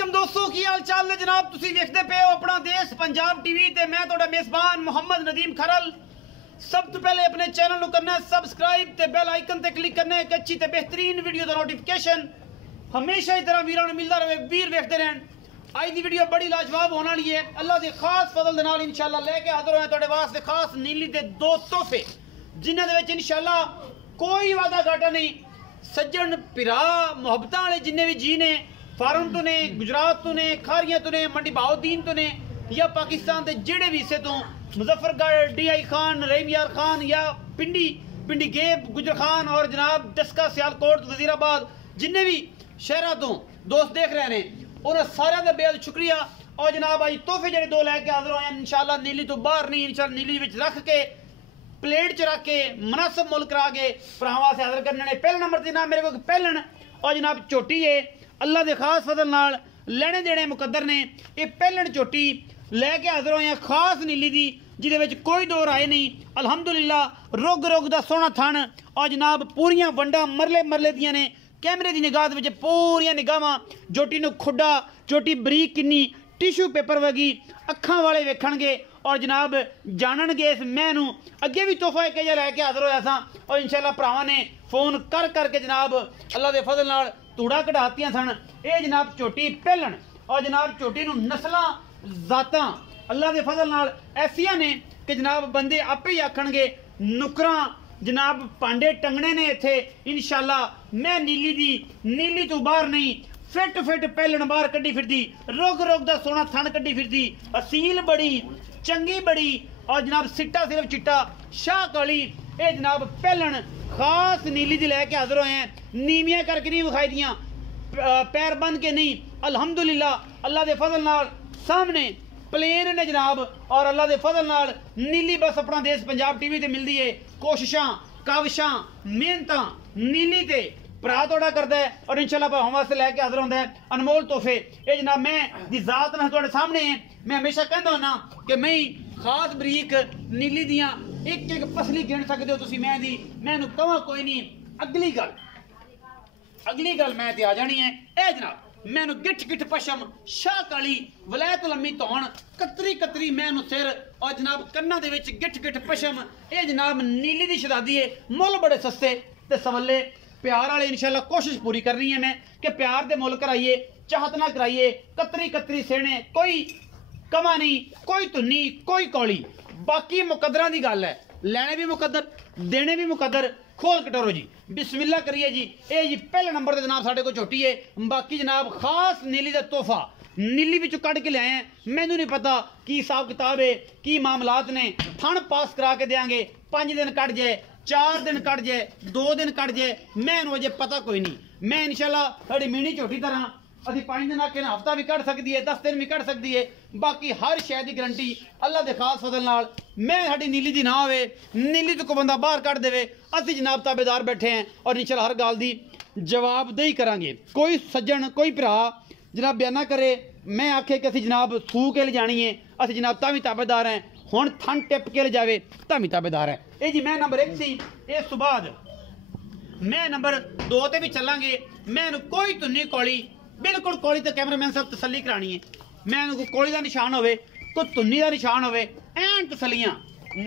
वालेकुम दोस्तों की हाल चाल ने जनाब तुसी देखते पे हो अपना देश पंजाब टीवी ते मैं तोड़ा मेजबान मोहम्मद नदीम खरल। सब तो पहले अपने चैनल करना है सब्सक्राइब ते बेल आइकन ते क्लिक करना है कि अच्छी ते बेहतरीन वीडियो का नोटिफिकेशन हमेशा ही तरह वीरों मिलता रहे। वीर देखते रहन। आज की वीडियो बड़ी लाजवाब होने वाली है। अल्लाह के खास फजल दे नाल इंशाल्लाह लेके हाजिर होए तुहाडे वास्ते खास नीली दे दो तोहफे जिन्हां दे विच इंशाल्लाह कोई वादा घाटा नहीं। सज्जन पिरा मुहब्बतां वाले जिन्ने भी जी ने फार्म तो ने गुजरात तो ने खारियां तो ने मंडी बहाउद्दीन तो ने या पाकिस्तान के जेड़े भी हिस्से तो मुजफ्फरगढ़ DI खान रहीम यार खान या पिंडी पिंडी गेब गुजर खान और जनाब दस्का सियालकोट वजीराबाद जिन्ने भी शहरों तो दोस्त देख रहे हैं उन्हें सारे का बेहद शुक्रिया। और जनाब आज तोहफे जो दो लैके हाजिर होए इंशाल्लाह नीली तो बाहर नहीं इंशाल्लाह नीली विच रख के प्लेट च रख के मुनासिब मुल करा के भरावां से हाजिर करने। पहले नंबर ते ना मेरे को पहलन और जनाब झोटी है अल्लाह के खास फजल नाल लेने देने मुकद्दर ने ये पहलन झोटी लैके हाजिर होए खास नीली दी जिदे विच कोई दो राय नहीं। अल्हम्दुलिल्लाह रुग रुग दा सोहना थन और जनाब पूरियां वंडा मरले मरले दियां ने। कैमरे की निगाह विच पूरियां निगाहां झोटी नूं खुड्डा झोटी बरीक किन्नी टिशू पेपर वगी अखां वाले वेखणगे और जनाब जानणगे इस मैं नूं अगे भी तोहफा एक जिहा लैके हाजिर होया सा और इंशाल्लाह भरावां ने फोन कर करके जनाब अल्लाह के फजल नाल तूड़ा कढ़ातियां सन। ये जनाब झोटी पहलन और जनाब झोटी नूं नस्लां जातां अल्लाह के फजल नाल ऐसियां ने कि जनाब बंदे आपे ही आखणगे नुकरां जनाब पांडे टंगने ने इत्थे इंशाल्लाह मैं नीली तो बाहर नहीं फिट फिट पहलन बाहर कड्डी फिरदी रुग रुग दा सोना थन कड्डी फिरदी असील बड़ी चंगी बड़ी और जनाब सिट्टा सिर्फ चिट्टा शाह काली ये जनाब पहलन खास नीली दी लैके हाजिर होए हैं। नीवियां करके नहीं विखाई दियां पैर बंद के नहीं अल्हम्दुलिल्लाह अल्लाह के फजल नाल सामने प्लेन ने जनाब और अल्लाह के फजल नाल नीली बस अपना देश पंजाब टीवी ते मिलती है। कोशिशां काविशां मेहनतां नीली ते भरा तोड़ा करता है और इंशाल्लाह भावां वास्ते लैके हाजिर होंदा है अनमोल तोहफे। ये जनाब मैं दी जात नाल तुहाडे सामने है मैं हमेशा कहंदा हुंदा कि मैं खास बरीक नीली दियां एक एक पसली गिण सकदे हो तुसीं मैं दी मैनूं कहां कोई नहीं। अगली गल मैं ते आ जानी है ए जनाब मैनू गिठ गिठ पशम शाह काली वलैत लम्मी धौन कतरी कतरी मैनू सिर और जनाब कन्ना दे विच गिठ गिठ पशम ये जनाब नीली दी शरादी है। मुल बड़े सस्ते ते सवले प्यार वाले इंशाल्लाह कोशिश पूरी करनी है मैं कि प्यार दे मुल कराइए चाहत ना कराइए कतरी कतरी सेने कोई कमा नहीं कोई धुन्नी कोई कौली बाकी मुकद्दरां दी गल है लैने भी मुकद्दर देने भी मुकद्दर। खोल कटोरो जी बिस्मिल्लाह करिए जी। ये जी पहले नंबर ते जनाब साढ़े को छोटी है बाकी जनाब खास नीली का तोहफा नीली विचों कढ़ के लियाए हैं। मैनू नहीं पता की हिसाब किताब है की मामलात ने थन पास करा के देंगे 5 दिन कट जाए 4 दिन कट जाए 2 दिन कट जाए मैनू अजे पता कोई नहीं। मैं इंशाल्लाह साड़ी मीनी झोटी तरह अभी 5 दिन आके हफ्ता भी कट सकती है 10 दिन भी कट सकती है बाकी हर शय की गारंटी अल्लाह के खास फजल नाल मैं साड़ी नीली दी ना होवे नीली तो को बंदा बाहर कट देवे असी जनाब ताबेदार बैठे हैं और इंशाल्लाह हर गल दी जवाबदेही करांगे। कोई सज्जन कोई भरा जनाब बयाना करे मैं आखे कि असी जनाब सूह के ले जानी है असी जनाब तावी ताबेदार हैं हुण थन टिप के ले जावे तावी ताबेदार है। ये जी मैं नंबर 1 सी इस तो बाद मैं नंबर 2 ते भी चलांगे। मैं कोई धुन्नी कौली बिल्कुल कौली तो कैमरामैन साहब तसली करानी है मैं कौली का निशान होवे कोई धुन्नी का निशान होवे ऐन तसलियां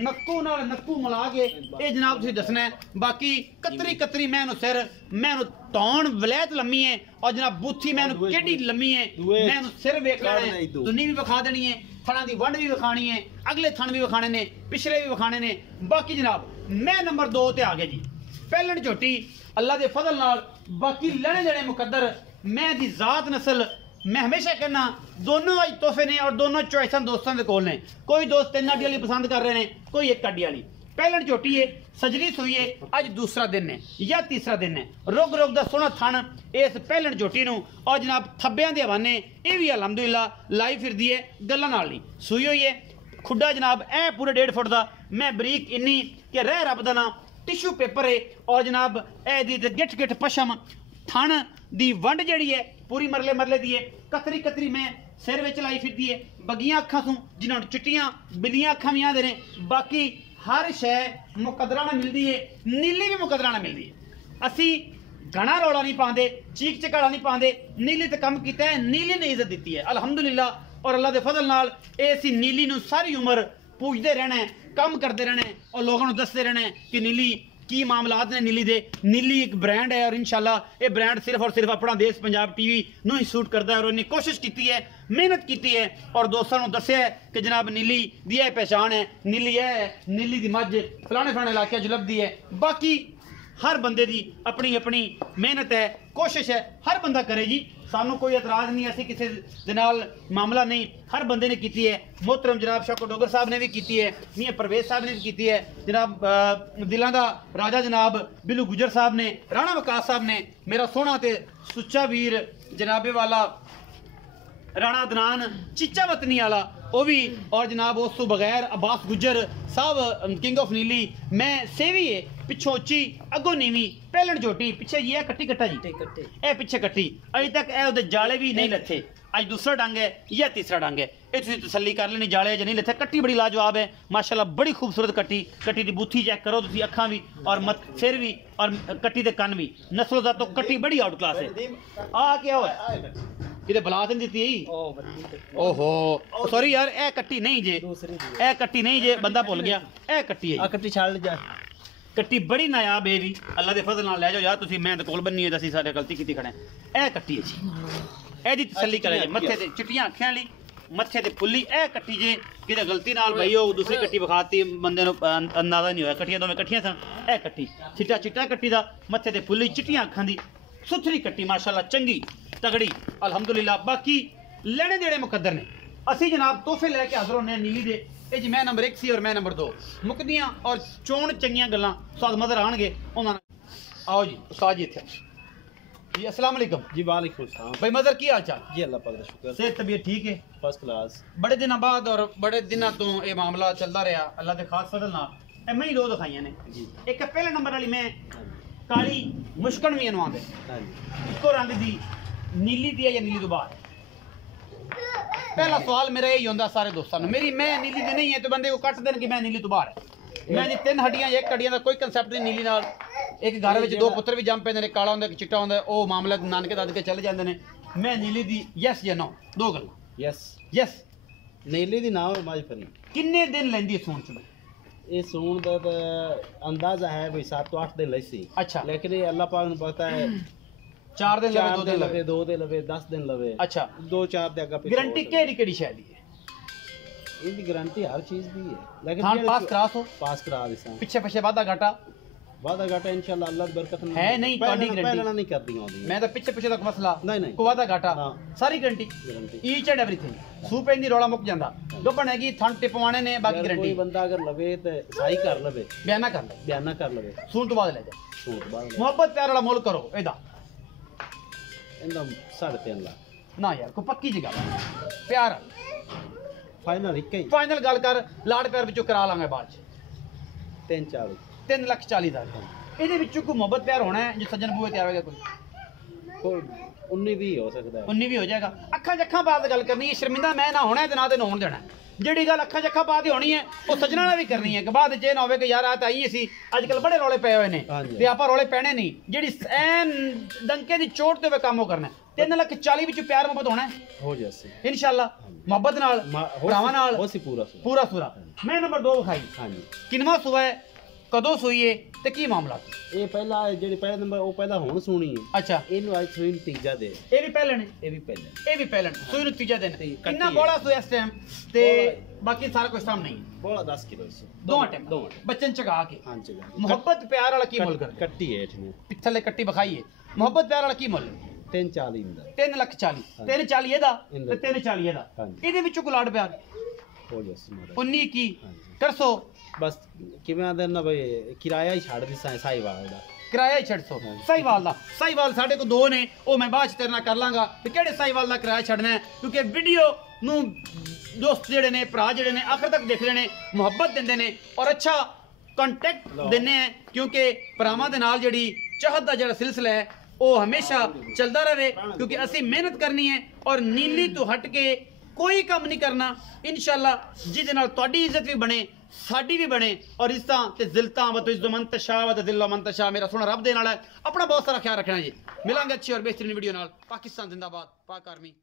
नक्कू नाल नक्कू मिला के ये जनाब तुसीं दसना है। बाकी कतरी कतरी मैनू सिर मैनू धौन वलैत लम्मी है और जनाब बूथी मैनू केडी लम्मी है मैनू सिर वेख लेना है धुन्नी भी विखा देनी है थना की वंड भी विखानी है अगले थन भी विखाने ने पिछले भी विखाने ने। बाकी जनाब मैं नंबर 2 ते आ गया जी पहलन झोटी अल्लाह के फजल नाल बाकी लेने देने मुकद्दर मैं दी जात नस्ल मैं हमेशा कहना दोनों अज तोहफे ने और दोनों चॉइसा दोस्तों के कोल ने। कोई दोस्त 3 अड्डी वाली पसंद कर रहे हैं कोई 1 अड्डी वाली पहलन झोटी है सजरी सुई है अज दूसरा दिन है या तीसरा दिन है रुग रुग दा सोहना थन इस पहलन झोटी नूं और जनाब थब्बियां दे हवाने ये भी अलहमदुलिल्लाह लाई फिरदी है गल्लां नाल नहीं सुई हुई है खुड्डा जनाब ए पूरे 1.5 फुट का मैं बरीक इन्नी कि रह रब दा ना टिशू पेपर है और जनाब ए दी गिठ गिठ पशम थन दी वंड जड़ी है पूरी मरले मरले दी है कतरी कतरी मैं सिर विच लाई फिरदी है बगियां अखां सूं जिन्होंने चिट्टियां बिलियां अखां भी आंदे ने बाकी हर शय मुकद्दरां नाल मिलदी है नीली भी मुकद्दरां नाल मिलदी है। असी घना रौला नहीं पाते, चीक चकाड़ा नहीं पाते। नीली तो कम किया है, नीली ने इज्जत दी है अलहमदुलिल्लाह। और अल्लाह के फजल नाल इसी नीली नूं सारी उम्र पूजते रहना है, कम करते रहना है और लोगों को दसते रहना है कि नीली की मामलात ने नीली दे। नीली एक ब्रांड है और इंशाल्लाह ये ब्रांड सिर्फ और सिर्फ अपना देश पंजाब टीवी नूं ही सूट करता है। और इन्हें कोशिश की है, मेहनत की है और दोस्तों को दसिया है कि जनाब नीली दी यह पहचान है, नीली है, नीली दी मझ फलाने फलाने इलाके च लभदी है। बाकी हर बंदे दी अपनी अपनी मेहनत है, कोशिश है, हर बंदा करे जी। सानू कोई एतराज़ नहीं, ऐसी किसी दे नाल मामला नहीं, हर बंदे ने की है। मोहतरम जनाब शौकत डोगर साहब ने भी की है, मियाँ परवेज साहब ने भी की है, जनाब दिलों का राजा जनाब बिलू गुजर साहब ने, राणा वकास साहब ने, मेरा सोहना ते सुच्चा वीर जनाबे वाला राणा अदनान चिच्चा वतनी वाला वो भी, और जनाब उस तो बगैर अब्बास गुजर साहब किंग ऑफ नीली। मैं सेवी है, पिछों उच्ची अगों नीवी, पहलन झोटी, पिछे ये कट्टी कट्टा जी ए पिछे कट्टी। अजे तक ए उहदे जाले भी नहीं लथे, अज दूसरा डंग है या तीसरा डंग है, ये तुसीं तसल्ली कर लेनी जाले अजे नहीं लथे। कट्टी बड़ी लाजवाब है माशाल्लाह, बड़ी खूबसूरत कट्टी। कट्टी की बूथी चेक करो तुसीं, अखां भी और मत सिर भी और कट्टी के कन भी, नस्लों का तो कट्टी बड़ी आउट क्लास है। आ क्या हो किते बला तो नहीं दी? ओहो सॉरी यार, ए कट्टी नहीं जे, ए कट्टी नहीं जे, बंदा भुल गया, ए कट्टी है। कट्टी छाड़ जा, कट्टी बड़ी नायाब है भी, अल्लाह के फजल नाल ले जाओ यार तुसीं, मैं तो कोल बन्नी है दसी सारे गलती की खड़े। ए कट्टी है जी, ए दी तसल्ली करे जे, मत्थे ते चिट्टियां अखियां वाली, मत्थे ते फुल्ली, ए कट्टी जे किते गलती नाल भाई हो दूसरी कट्टी विखाती बंदे नु अंदाजा नहीं होया, कट्टियां दोवें कट्ठियां सन। ए कट्टी चिट्टा चिट्टा कट्टी दा, मत्थे ते फुल्ली, चिट्टियां अखां दी, सुथरी कट्टी माशाल्लाह, चंगी तगड़ी अल्हम्दुलिल्लाह। बाकी लेने देने मुकद्दर ने, असी जनाब तोहफे लैके हाज़र होने नीली दे। ये जी मैं नंबर 1 सी और मैं नंबर 2 मुकदियां और चोण चंगियां गल्लां स्वाद मज़र आउणगे उन्हां। आओ जी उस्ताद जी इत्थे जी, अस्सलाम वालेकुम जी। वालेकुम सलाम भाई मज़र की हाल चाल जी? अल्लाह पाक दा शुक्र, सेहत तबीयत ठीक है? First class. बड़े दिनों बाद और बड़े दिनों तो ये मामला चलता रहा, अल्लाह के खास फजल नाल मैं ही 2 दिखाइयां ने जी। एक पहले नंबर वाली मैं काली मुश्कन भी अनवा दे, इको रंग दी नीली दी है या नीली तो बाहर। पहला सवाल मेरा यही होता सारे दोस्तों ने, मेरी मैं नीली दी नहीं है तो बंदे को कट देन कि मैं नीली तो बाहर है। मैं 3 हड्डियां 1 कड़ियां का कोई कंसैप्ट नहीं नीली नाल। एक घर में 2 पुत्र भी जम पे ने, काला होंदा चिट्टा होंदा, ओ मामला नानके दादके चले जाते हैं। मैं नीली दी यस या नो 2 गल? Yes yes. नीली दी नाम माज फरी किन्ने दिन लेंदी सून च? ये सून दा अंदाजा है भाई 7 तो 8 दिन लसी। अच्छा, लेकिन ये अल्लाह पाक ने पता है 4 दिन लवे, 2 दिन लवे, 2 दिन लवे, 10 दिन लवे। अच्छा, 2-4 दे अगा पीछे। गारंटी केड़ी शै दी है? इनकी गारंटी हर चीज दी है, लेकिन थान पास करा सो, पास करा दिसा। पीछे पीछे वादा घाटा इंशाल्लाह अल्लाह दी बरकत है नहीं, तोड़ी गारंटी पहला नहीं कर दी होंदी। मैं तो पीछे पीछे तक मसला नहीं को वादा घाटा हाँ। सारी guarantee each and everything. Soup इंदी रोड़ा मुक जांदा, गब्बन हैगी, थन टिपवाने ने, बाकी गारंटी। कोई बंदा अगर लवे ते सही कर लवे, बयाना कर ले, बयाना कर लवे, सून तो बाद ले जा। सून तो बाद मोहब्बत प्यार वाला मोल करो एदा इंदा 3.5 लाख ना यार, को पक्की जगह प्यार फाइनल एक ही फाइनल गल कर, लाड़ प्यार विचों करा लांगे बाद च 3-4 3,40,000। ਇਹਦੇ ਵਿੱਚੋਂ ਕੋਈ ਮੁਹੱਬਤ ਪਿਆਰ ਹੋਣਾ ਹੈ ਜੇ ਸੱਜਣ ਬੂਏ ਤੇ ਆਵੇਗਾ कोई 19 भी हो सकता है, 19 ਵੀ ਹੋ ਜਾਏਗਾ। ਅੱਖਾਂ ਜੱਖਾਂ ਬਾਤ ਗੱਲ ਕਰਨੀ ਹੈ, ਸ਼ਰਮਿੰਦਾ ਮੈਂ ਨਾ ਹੋਣਾ ਤੇ ਨਾ ਤੇ ਹੋਣ ਦੇਣਾ। ਜਿਹੜੀ ਗੱਲ ਅੱਖਾਂ ਜੱਖਾਂ ਬਾਤ ਹੀ ਹੋਣੀ ਹੈ ਉਹ ਸੱਜਣਾ ਨਾਲ ਵੀ ਕਰਨੀ ਹੈ ਕਿ ਬਾਅਦ ਚ ਇਹ ਨਾ ਹੋਵੇ ਕਿ ਯਾਰ ਆ ਤਾਂ ਆਈ ਸੀ ਅੱਜ ਕੱਲ ਬੜੇ ਰੌਲੇ ਪਏ ਹੋਏ ਨੇ ਤੇ ਆਪਾਂ ਰੌਲੇ ਪੈਣੇ ਨਹੀਂ। ਜਿਹੜੀ ਐਨ ਡੰਕੇ ਦੀ ਚੋਟ ਤੇ ਵੇ ਕੰਮ ਉਹ ਕਰਨਾ। 3,40,000 ਵਿੱਚ ਪਿਆਰ ਮੁਹੱਬਤ ਹੋਣਾ हो जैसे ਇਨਸ਼ਾਅੱਲਾ, ਮੁਹੱਬਤ ਨਾਲ ਭਰਾਵਾਂ ਨਾਲ हो सी पूरा ਪੂਰਾ ਸੂਰਾ। ਮੈਂ ਨੰਬਰ 2 ਵਿਖਾਈ। हाँ जी, ਕਿੰਨਵਾਂ ਸੂਆ ਹੈ, ਕਦੋਂ ਸੂਈ ਹੈ ਤੇ ਕੀ ਮਾਮਲਾ? ये पहला जेडी पहला नंबर वो पहला हुन सुनी है। ਅੱਛਾ, इनु आज सुई तीजा दे, ਇਹ ਵੀ ਪਹਿਲੇ ਨੇ, ये भी पहले ਇਹ ਵੀ ਪਹਿਲਣ ਸੂਈ ਨੂੰ ਤੀਜਾ ਦਿਨ। ਤੇ ਕਿੰਨਾ ਬੋਲਾ ਸੂਆ ਇਸ ਟਾਈਮ ਤੇ ਬਾਕੀ ਸਾਰਾ ਕੁਝ ਸਾਹਮਣੇ ਹੀ ਹੈ। बोला 10 किलो से ਦੋਵਾਂ ਟਾਈਮ ਬੱਚਨ ਚਗਾ ਕੇ हाँ जी। ਮੁਹੱਬਤ ਪਿਆਰ ਵਾਲਾ ਕੀ ਮੁੱਲ ਕਰ? कट्टी है इतनी ਪਿੱਥਲੇ ਕੱਟੀ ਵਿਖਾਈਏ। ਮੁਹੱਬਤ ਪਿਆਰ ਵਾਲਾ ਕੀ ਮੁੱਲ? 340 इंदा 3,40,000। 3,40,000 ਇਹਦਾ ਤੇ 3,40,000 ਇਹਦਾ। ਹਾਂਜੀ। ਇਹਦੇ ਵਿੱਚੋਂ ਗੁਲਾੜ ਪਿਆਰ हो जैसे मॉडल 19 ਕੀ ਹਾਂਜੀ। ਕਰਸੋ बस किवें आदर ना भाई किराया ही छाड़ दिसा है साईवाल दा ਕਿਰਾਇਆ ਹੀ ਛੱਡ ਸੋ। ਸਾਈਵਾਲ ਦਾ, ਸਾਈਵਾਲ ਸਾਡੇ ਕੋਲ 2 ਨੇ, ਉਹ ਮੈਂ ਬਾਅਦ ਚ ਤੇਰੇ ਨਾਲ ਕਰ ਲਾਂਗਾ ਕਿ ਕਿਹੜੇ ਸਾਈਵਾਲ ਦਾ ਕਿਰਾਇਆ ਛੱਡਣਾ ਹੈ, ਕਿਉਂਕਿ ਵੀਡੀਓ ਨੂੰ ਦੋਸਤ ਜਿਹੜੇ ਨੇ, ਭਰਾ ਜਿਹੜੇ ਨੇ ਆਖਰ ਤੱਕ ਦੇਖਦੇ ਨੇ, ਮੁਹੱਬਤ ਦਿੰਦੇ ਨੇ ਔਰ ਅੱਛਾ ਕੰਟੈਕਟ ਦਿੰਦੇ ਆ, ਕਿਉਂਕਿ ਭਰਾਵਾਂ ਦੇ ਨਾਲ ਜਿਹੜੀ ਚਾਹਤ ਦਾ ਜਿਹੜਾ ਸਿਲਸਿਲਾ ਹੈ ਉਹ ਹਮੇਸ਼ਾ ਚੱਲਦਾ ਰਹੇ, ਕਿਉਂਕਿ ਅਸੀਂ ਮਿਹਨਤ ਕਰਨੀ ਹੈ ਔਰ ਨੀਲੀ ਤੋਂ ਹਟ ਕੇ ਕੋਈ ਕੰਮ ਨਹੀਂ ਕਰਨਾ। ਇਨਸ਼ਾਅੱਲਾ ਜਿਹਦੇ ਨਾਲ ਤੁਹਾਡੀ ਇੱਜ਼ਤ ਵੀ ਬਣੇ, ਸਾਡੀ ਵੀ ਬਣੇ ਔਰ ਇਜ਼ਤਾਂ ਤੇ ਜ਼ਿਲਤਾਂ ਵ ਤੁਇਜ਼ੁ ਮਨ ਤਸ਼ਾ ਵ ਤਜ਼ਿਲੁ ਮਨ ਤਸ਼ਾ। ਮੇਰਾ ਸੋਹਣਾ ਰੱਬ ਦੇ ਨਾਲ ਹੈ। ਆਪਣਾ ਬਹੁਤ ਸਾਰਾ ਖਿਆਲ ਰੱਖਣਾ ਜੀ। ਮਿਲਾਂਗੇ ਅੱਛੀ ਔਰ ਬਿਹਤਰੀਨ ਵੀਡੀਓ ਨਾਲ। ਪਾਕਿਸਤਾਨ ਜ਼ਿੰਦਾਬਾਦ, ਪਾਕ ਆਰਮੀ।